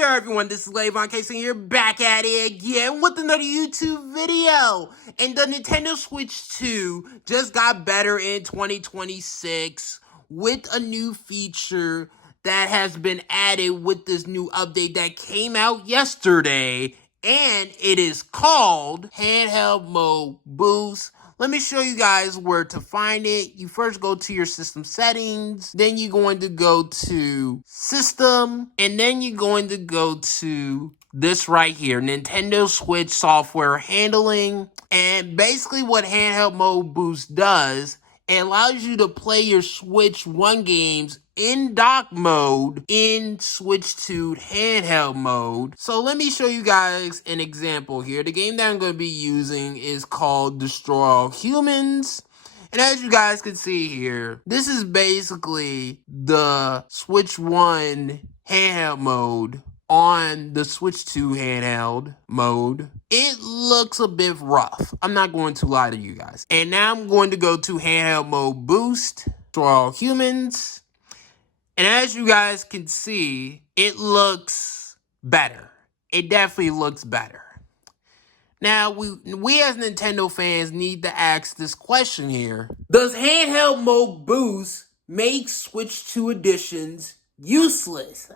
there, everyone. This is lavoncason here, back at it again with another YouTube video. And the Nintendo Switch 2 just got better in 2026 with a new feature that has been added with this new update that came out yesterday. And it is called Handheld Mode Boost. Let me show you guys where to find it. You first go to your system settings, then you're going to go to system, and then you're going to go to this right here, Nintendo Switch software handling. And basically what Handheld Mode Boost does, it allows you to play your Switch 1 games in dock mode in Switch 2 handheld mode. So let me show you guys an example here. The game that I'm going to be using is called Destroy All Humans. And as you guys can see here, this is basically the Switch 1 handheld mode on the Switch 2 handheld mode. It looks a bit rough. I'm not going to lie to you guys. And now I'm going to go to Handheld Mode Boost for all humans. And as you guys can see, it looks better. It definitely looks better. Now, we as Nintendo fans need to ask this question here. Does Handheld Mode Boost make Switch 2 editions useless?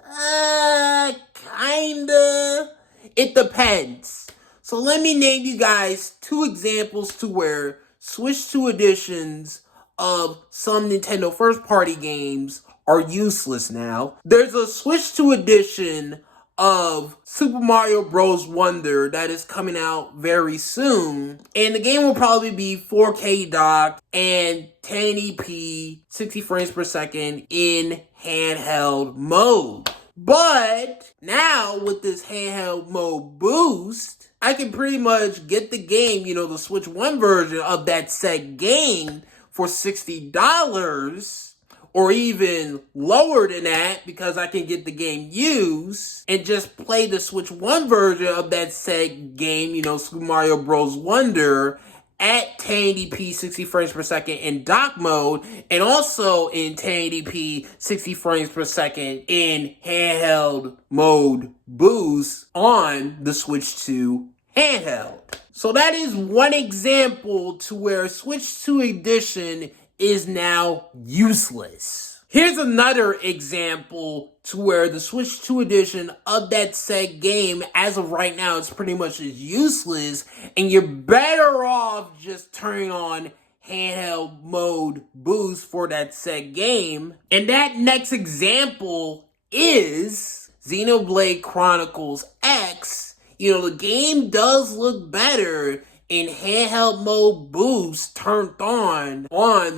Kinda. It depends. So let me name you guys two examples to where Switch 2 editions of some Nintendo first-party games are useless now. There's a Switch 2 edition of Super Mario Bros. Wonder that is coming out very soon. And the game will probably be 4K docked and 1080p, 60 frames per second in handheld mode. But now with this Handheld Mode Boost, I can pretty much get the game, the Switch 1 version of that said game for $60 or even lower than that because I can get the game used and just play the Switch 1 version of that said game, Super Mario Bros. Wonder at 1080p 60 frames per second in dock mode and also in 1080p 60 frames per second in handheld mode boost on the Switch 2 handheld. So that is one example to where Switch 2 edition is now useless. Here's another example to where the Switch 2 edition of that said game, as of right now, is pretty much as useless, and you're better off just turning on Handheld Mode Boost for that said game. And that next example is Xenoblade Chronicles X. The game does look better in Handheld Mode Boost turned on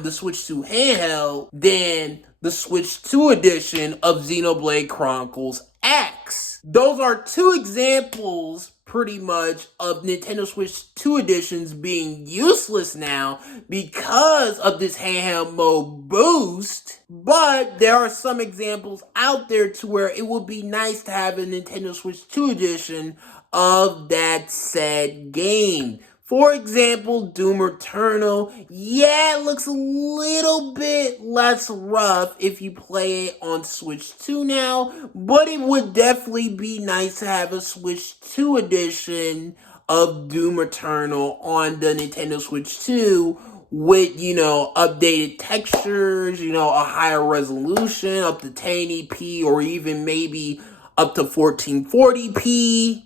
the Switch 2 handheld than the Switch 2 edition of Xenoblade Chronicles X. Those are two examples pretty much of Nintendo Switch 2 editions being useless now because of this Handheld Mode Boost. But there are some examples out there to where it would be nice to have a Nintendo Switch 2 edition of that said game. For example, Doom Eternal. Yeah, it looks a little bit less rough if you play it on Switch 2 now, but it would definitely be nice to have a Switch 2 edition of Doom Eternal on the Nintendo Switch 2 with, updated textures, a higher resolution, up to 1080p or even maybe up to 1440p.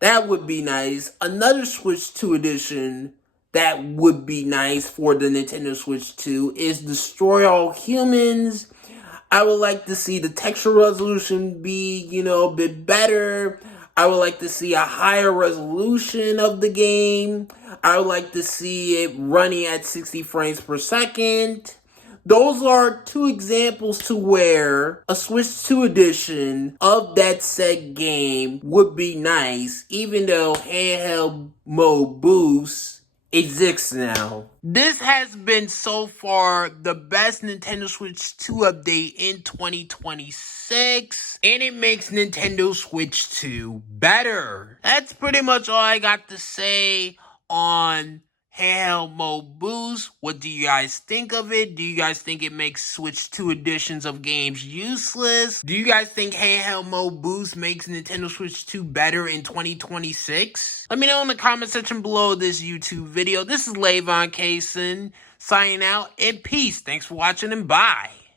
That would be nice. Another Switch 2 edition that would be nice for the Nintendo Switch 2 is Destroy All Humans. I would like to see the texture resolution be, a bit better. I would like to see a higher resolution of the game. I would like to see it running at 60 frames per second. Those are two examples to where a Switch 2 edition of that said game would be nice, even though Handheld Mode Boost exists now. This has been so far the best Nintendo Switch 2 update in 2026, and it makes Nintendo Switch 2 better. That's pretty much all I got to say on Handheld Mode Boost. What do you guys think of it? Do you guys think it makes Switch 2 editions of games useless? Do you guys think Handheld Mode Boost makes Nintendo Switch 2 better in 2026? Let me know in the comment section below this YouTube video. This is lavoncason signing out, and peace. Thanks for watching, and bye.